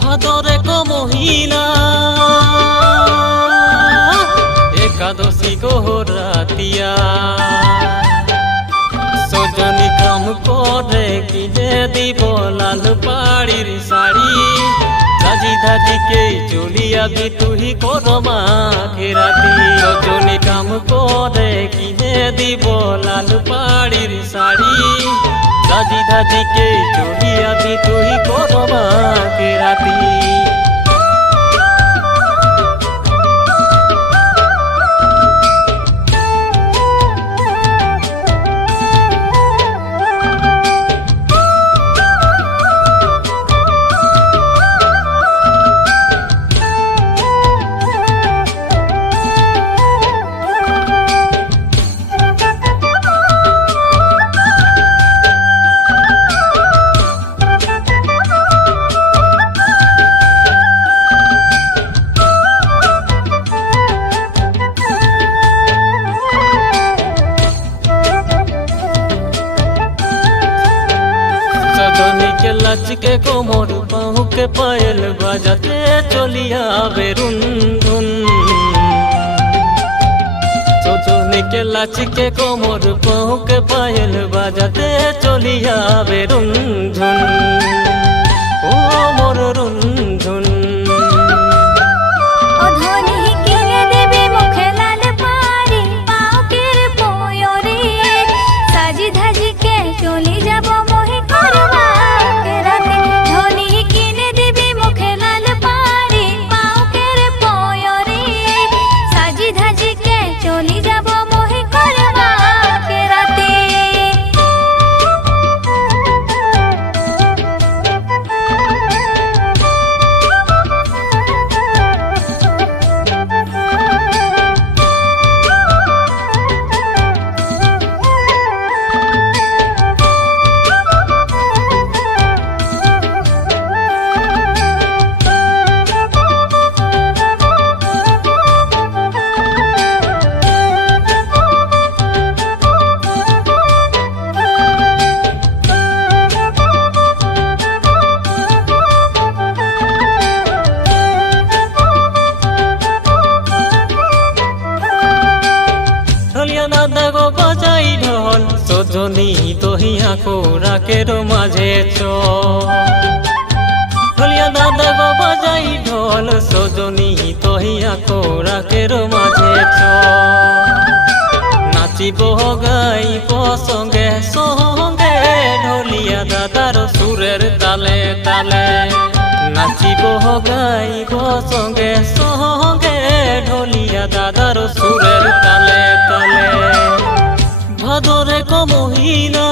ভাদরে ক মহিনা একাদশী গোহরাতিয়া সজনী কাম করে কিনে দিব লাল পাড়ির শাড়ি সাজি ধাজিকে চলিয়াবি তুহি করমা ঘেরাতি সজনী কাম করে কিনে দিব লাল পাড়ির শাড়ি সাজি ধাজিকে চলিয়াবি তুহি করমা ঘেরাতি সজনীকে লাচকে কোমর পাহুকে পায়েল বাজাতে চলিয়া বেরুন ধুন সজনীকে লাচকে কোমর পাহুকে পায়েল বাজাতে চলিয়া বেরুন ধুন ও মোর রুন ধুন বাজাই ঢোল সজনী তহিয়া কোরাকের মাঝে চলিয়া দাদা গো বাজাই ঢোল সজনী তহিয়া কোরাকের মাঝে নাচিব গাইব সঙ্গে সঙ্গে ঢোলিয়া দাদার সুরের তালে তালে নাচিব গাইব সঙ্গে সঙ্গে ঢোলিয়া দাদার সুরের তালে তালে ভাদরে ক মহিনা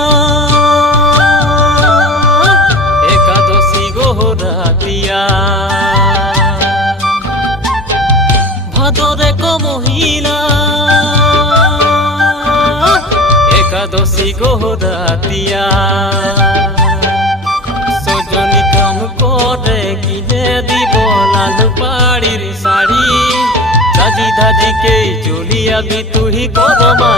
একাদশী গোহরাতিয়া ভাদরে ক মহিনা একাদশী গোহরাতিয়া সজনী কাম করে কিনে দিব লাল পাড়ির শাড়ি সাজি ধাজিকে চলিয়াবি তুহি করমা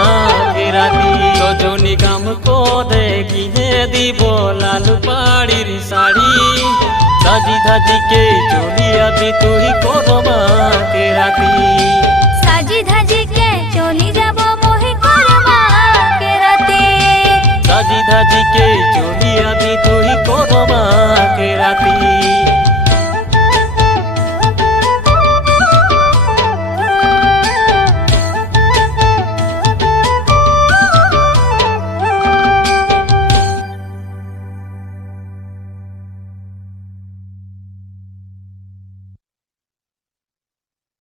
ঘেরাতি সজনী কাম করে কিনে দিব লাল পাড়ির শাড়ি সাজি ধাজিকে চলিয়াবি তুহি করমা ঘেরাতি সাজি ধাজিকে চলি যাব মোহে করমা ঘেরাতি সাজি ধাজিকে চলিয়াবি তুহি করমা ঘেরাতি।